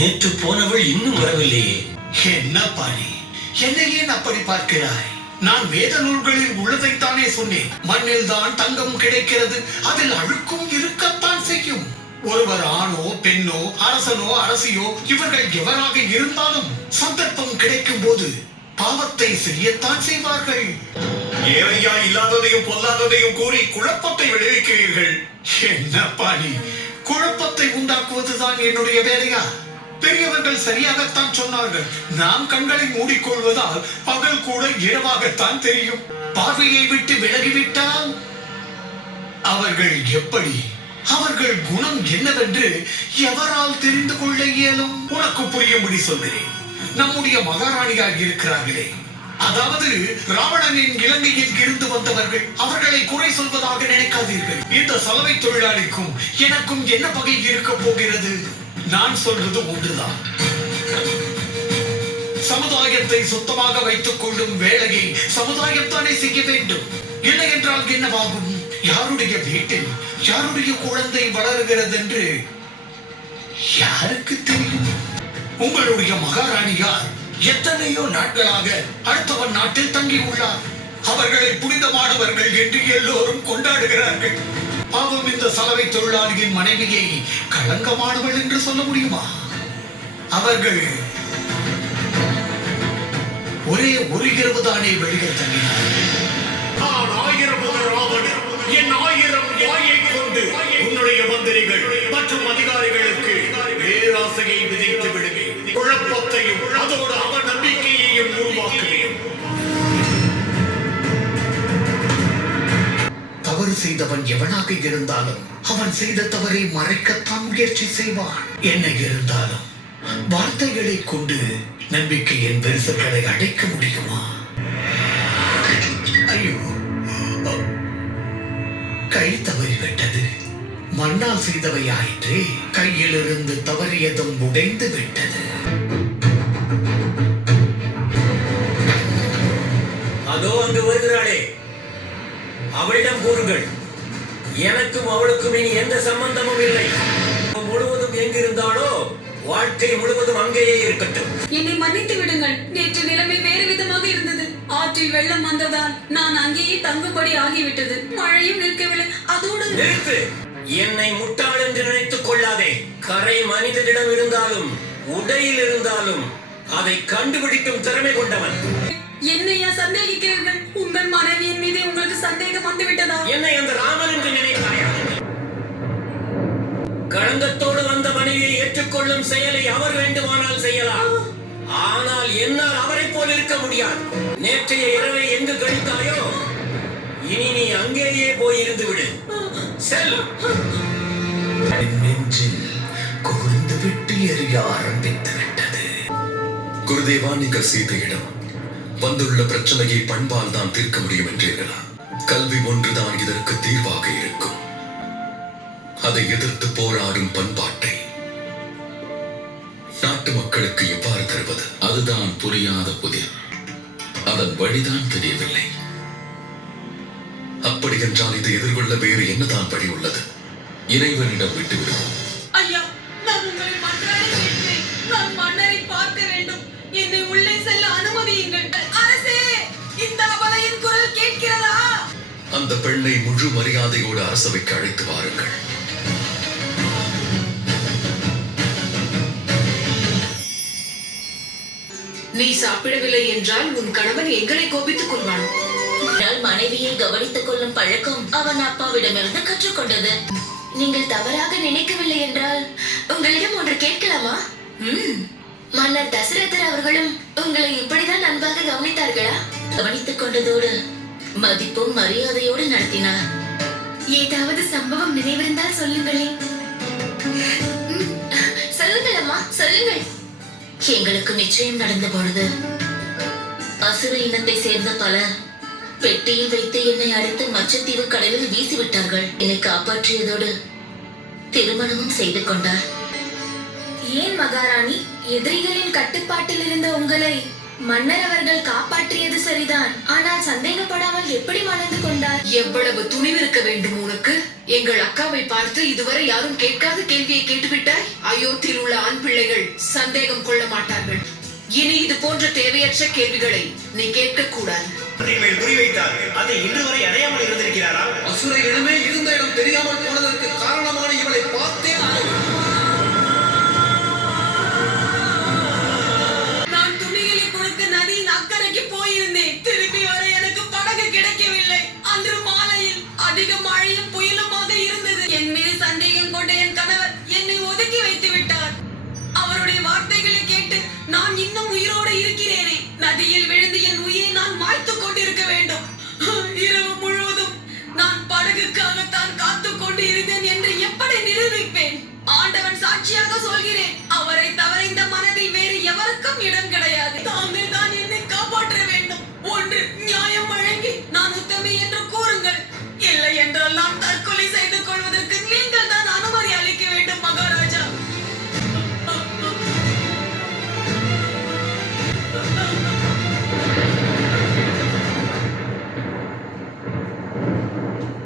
நேற்று போனவள் இன்னும் வரவில்லையே. என்ன பாணி, என்னை ஏன் அப்படி பார்க்கிறாய்? நான் வேத நூல்களில் உள்ளதைத்தானே சொன்னேன். மண்ணில் தான் தங்கம் கிடைக்கிறது, அதில் அழுக்கும் இருக்கத்தான் செய்யும். ஒருவர் ஆணோ பெண்ணோ அரசனோ அரசியோ இவர்கள் எவராக இருந்தாலும் சந்தர்ப்பம் கிடைக்கும் போது பாவத்தை செய்யத்தான் செய்வார்கள். ஏழையா இல்லாததையும் பொல்லாததையும் கூறி குழப்பத்தை விளைவிக்கிறீர்கள். என்ன பாணி, குழப்பத்தை உண்டாக்குவதுதான் என்னுடைய வேலையா? பெரியவர்கள் சரியாகத்தான் சொன்னார்கள். நாம் கண்களை மூடிக்கொள்வதால் பகல் கூட இரவாகத்தான் தெரியும். பார்வையை விட்டு விலகிவிட்டால் அவர்கள் எப்படி, அவர்கள் குணம் என்னவென்று எவரால் தெரிந்து கொள்ள இயலும்? உனக்கு புரியும்படி சொல்கிறேன். நம்முடைய மகாராணியாக இருக்கிறார்களே, அதாவது ராவணனின் இலங்கையில் இருந்து வந்தவர்கள், அவர்களை குறை சொல்வதாக நினைக்காதீர்கள். இந்த சலவை தொழிலாளிக்கும் எனக்கும் என்ன பகை இருக்க போகிறது? நான் சொல்வது ஒன்றுதான். சமுதாயத்தை சுத்தமாக வைத்துக் கொள்ளும் வேலையை சமுதாயம் தானே செய்ய வேண்டும். இல்லை என்றால் என்னவாகும்? யாருடைய வீட்டில் யாருடைய குழந்தை வளருகிறது என்று யாருக்கு தெரியும்? உங்களுடைய மகாராணியார் எத்தனையோ நாட்களாக அடுத்தவன் நாட்டில் தங்கி உள்ளார். அவர்களை புனிதமானவர்கள் என்று எல்லோரும் கொண்டாடுகிறார்கள். பாவம், இந்த சலவை தொழிலாளியின் மனைவியை களங்கமானவள் என்று சொல்ல முடியுமா? அவர்கள் ஒரே ஒரு இரவு தானே வெளியில் தங்கினார். நான் 1000 ராவணன், என் 1000 வாயை கொண்டு உன்னுடைய மந்திரிகள் மற்றும் அதிகாரிகளுக்கு பேராசையை விதித்து விடுவேன். குழப்பத்தையும் அதோடு அவ நம்பிக்கையையும் உருவாக்குவேன். தவறு செய்தவன் எவனாக இருந்தாலும் அவன் செய்த தவறை மறைக்கத்தான் முயற்சி செய்வான். என்ன இருந்தாலும் வார்த்தைகளை கொண்டு நம்பிக்கையின் பெருசுகளை அடைக்க முடியுமா? ஐயோ, கை தவறிவிட்டது. மண்ணால் செய்தவை ஆயிற்றே. கையிலிருந்து தவறியதும் உடைந்து விட்டது. அதோ அங்கு வருகிறாளே, அவளிடம் கூறுங்கள், எனக்கும் அவளுக்கும் இனி எந்த சம்பந்தமும் இல்லை. முழுவதும் எங்கிருந்தாலோ வாழ்க்கை முழுவதும் அங்கேயே இருக்கட்டும். என்னை மன்னித்து விடுங்கள். நேற்று நிலைமை வேறு விதமாக இருந்தது. ஆற்றில் வெள்ளம் வந்ததால் நான் அங்கேயே தங்கும்படி ஆகிவிட்டது. மழையும் நிற்கவில்லை. அதோடு நிறுத்து. என்னை முட்டாள் என்று நினைத்துக் கொள்ளாதே. கரை மனிதனிடம் இருந்தாலும் உடையில் இருந்தாலும் அதை கண்டுபிடிக்கும் திறமை கொண்டவன். என்னையா சந்தேகிக்கிறீர்கள்? உங்கள் மனைவியின் மீது உங்களுக்கு சந்தேகம் வந்துவிட்டதா? என்னை அந்த ராமன் என்று நினைத்தாயா? களங்கத்தோடு வந்த மனைவியை ஏற்றுக்கொள்ளும் செயலை அவர் வேண்டுமானால் செய்யலாம். ஆனால் என்னால் அவரை போல் இருக்க முடியாது. நேற்றைய இரவை எங்கு கழித்தாயோ, இனி நீ அங்கேயே போயிருந்து விடு. செல். நெஞ்சில் கொழுந்து விட்டு எரிய ஆரம்பித்து விட்டது. குருதேவா, நீங்கள் சீதையிடம் வந்துள்ள பிரச்சனையை பண்பால் தான் தீர்க்க முடியும் என்றீர்களா? கல்வி ஒன்றுதான் இதற்கு தீர்வாக இருக்கும். அதை எதிர்த்து போராடும் பண்பாட்டை நாட்டு மக்களுக்கு எவ்வாறு தருவது? அதுதான் புரியாத புதிர். அதன் வழிதான் தெரியவில்லை. அப்படி என்றால் இதை எதிர்கொள்ள வேறு என்னதான் வழி உள்ளது? இறைவனிடம் விட்டுவிடுவோம். ஐயா, நான் உங்களை மன்றாட கேட்கிறேன். நான் மன்னரை பார்க்க வேண்டும். என்னை உள்ளே செல்ல அனுமதியுங்கள். அரசே, இந்த அபலையின் குரல் கேட்கிறதா? அந்த பெண்ணை முழு மரியாதையோடு அரசவைக்கு அழைத்து வாருங்கள். நீ சாப்பிடவில்லை என்றால் உன் கணவன் எங்களை கோபித்துக் கொள்வான். மனைவியை கவனித்துக் கொள்ளும் பழக்கம் அவன் அப்பாவிடமிருந்து கற்றுக்கொண்டது. நீங்கள் தவறாக நினைக்கவில்லை என்றால் உங்களிடம் ஒன்று கேட்கலாமா? மன்னர் தசரதர் அவர்களும் உங்களை இப்படிதான் அன்பாக கவனித்தார்களா? கவனித்துக் கொண்டதோடு மதிப்பும் மரியாதையோடு நடத்தினார். ஏதாவது சம்பவம் நினைவிருந்தால் சொல்லுங்களேன். சொல்லுங்கள் அம்மா, சொல்லுங்கள். எங்களுக்கு நிச்சயம் நடந்த பொழுது அசுர இனத்தை சேர்ந்த பலர் பெட்டியில் வைத்து என்னை அடைத்து மச்சத்தீவு கடலில் வீசிவிட்டார்கள். என்னை காப்பாற்றியதோடு திருமணமும் செய்து கொண்டார். ஏன் மகாராணி, எதிரிகளின் கட்டுப்பாட்டில் இருந்த உங்களை மன்னர் அவர்கள் காப்பாற்றியது சரிதான், ஆனால் சந்தேகப்படாமல் எப்படி மணந்து கொண்டார்? எவ்வளவு துணிவிருக்க வேண்டும் உனக்கு? எங்கள் அக்காவை பார்த்து இதுவரை யாரும் கேட்காத கேள்வியை கேட்டுவிட்டாய். அயோத்தியில் உள்ள ஆண் பிள்ளைகள் சந்தேகம் கொள்ள மாட்டார்கள். இனி இது போன்ற தேவையற்ற கேள்விகளை நீ கேட்க கூடாது. குறிவைத்தார் அதை இன்று வரை அடையாமல் இருந்திருக்கிறாரா? அசுரர்களிடமே இருந்த இடம் தெரியாமல் போனதற்கு காரணமான இவளை பார்த்தே நான் துணிகளை கொடுக்க நதியின் அக்கறைக்கு போயிருந்தேன். திரும்பி வர எனக்கு படகு கிடைக்கவில்லை. அன்று மாலையில் அதிக மழையும் புயலுமாக இருந்தது. என் மீது சந்தேகம் கொண்ட என் கணவர் என்னை ஒதுக்கி வைத்து விட்டார். அவருடைய வார்த்தைகளை கேட்டு நான் இன்னும் உயிரோடு இருக்கிறேனே. நதியில் விழுந்து என் உயிரை நான் மாய்த்துக் கொண்டிருக்க வேண்டும். இரவு முழுவதும் நான் படகுக்காகத்தான் காத்துக் கொண்டு இருந்தேன் என்று எப்படி நிரூபிப்பேன்? ஆண்டவன் சாட்சியாக சொல்கிறேன். அவரை தவிர இந்த